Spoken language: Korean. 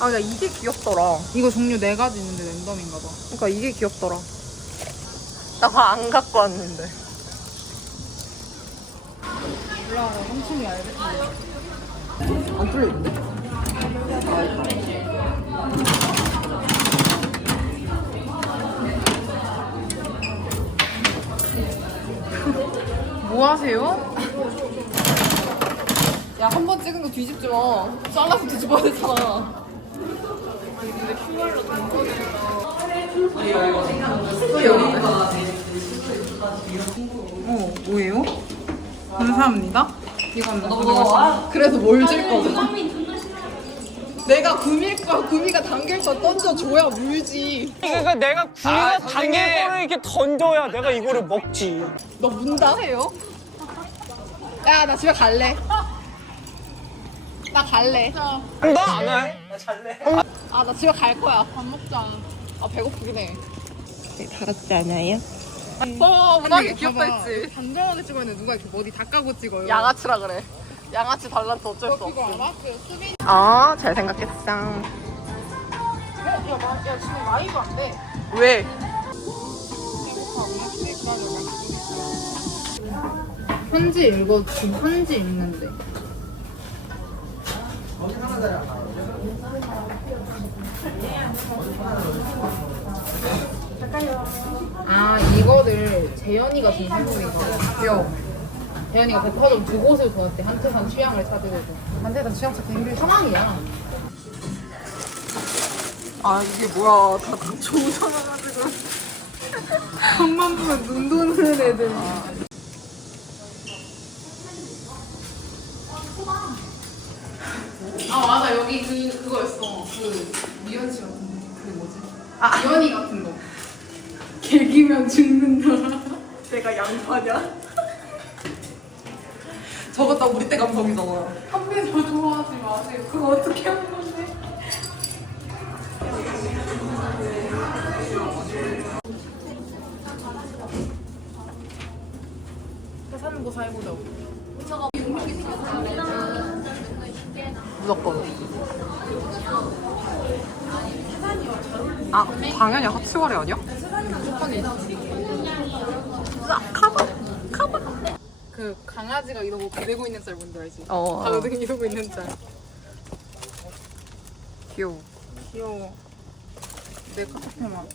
아, 야, 이게 귀엽더라. 이거 종류 네 가지 있는데 랜덤인가 봐. 그러니까 이게 귀엽더라. 나 안 갖고 왔는데. 몰라, 엄청 얇은데. 안 뚫려있는데? 뭐 하세요? 야, 한 번 찍은 거 뒤집지 마. 잘라서 뒤집어야 되잖아. 어, 뭐예요? 감사합니다. 이건 너 그래서 뭘 줄 거야? 내가 구미일 거, 구미가 당길 거 던져줘야 물지. 그러니까 내가 구미가 당길 거를 이렇게 던져야 내가 이거를 먹지. 너 문다 해요? 야, 나 집에 갈래. 나 갈래. 나 안 해. 아, 나 집에 갈 거야. 밥 먹자. 아, 배고프긴 해. 달았지 않아요? 어, 문학이 귀엽다 했지. 단정하게 찍었는데 누가 이렇게 머리 닦아고 찍어요? 양아치라 그래. 양아치 달란트 어쩔 수 없어. 알아? 그 수빈. 아, 잘 생각했어. 어? 야, 마, 야, 지금 라이브 안 돼. 왜? 편지 읽어 지금 편지 읽는데 아 이거를 재현이가 준 선물인가 봐 귀여워 재현이가 백화점 두 곳을 도왔대. 한테산 취향을 찾으려고. 한테산 취향 찾기 힘들 상황이야. 아, 이게 뭐야. 다 조사해가지고. 한번 보면 눈 도는 애들. 아 맞아. 여기 그 그거였어. 그 미연 씨 같은 거. 그 뭐지? 아. 미연이 같은 거. 개기면 죽는다. 내가 양파냐? 저거 딱 우리 때 감성이잖아. 선배도 좋아하지 마세요. 그거 어떻게 하는 건데? 사는 거 사해보자고 무조건. 아, 당연히 하치월이 아니야? 아, 카바? 카바? 그 강아지가 이러고 기대고 있는 짤 뭔지 알지? 어. 가로등 이러고 있는 짤 귀여워. 귀여워 내 카톡에만